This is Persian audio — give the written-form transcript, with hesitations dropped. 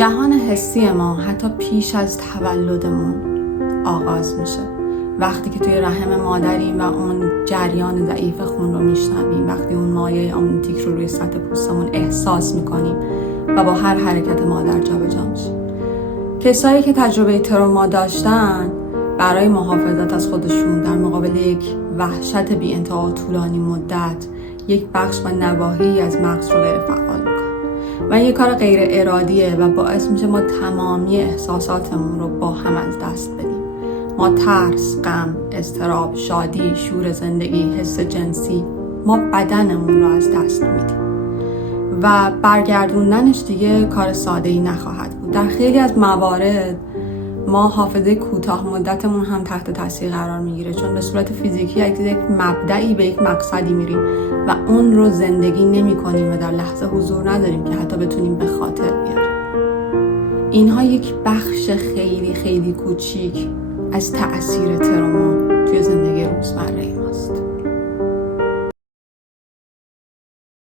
جهان حسی ما حتی پیش از تولدمون آغاز میشه. وقتی که توی رحم مادریم و اون جریان ضعیف خون رو میشنویم، وقتی اون مایع آمنیتیک رو روی سطح پوستمون احساس میکنیم و با هر حرکت مادر جابجا میشه. کسایی که تجربه تروما داشتن برای محافظت از خودشون در مقابل یک وحشت بی انتها طولانی مدت یک بخش و نواحی از مغز رو غیر فعال میکنن و این یک کار غیر ارادیه و باعث میشه ما تمامی احساساتمون رو با هم از دست بدیم. ما ترس، غم، اضطراب، شادی، شور زندگی، حس جنسی، ما بدنمون رو از دست میدیم و برگردوندنش دیگه کار ساده‌ای نخواهد بود. در خیلی از موارد ما حافظه کوتاه مدتمون هم تحت تاثیر قرار میگیره، چون به صورت فیزیکی یک مبدئی به یک مقصدی میریم و اون رو زندگی نمی کنیم و در لحظه حضور نداریم که حتی بتونیم به خاطر بیاریم. اینها یک بخش خیلی خیلی کوچیک از تأثیر تروما توی زندگی روزمره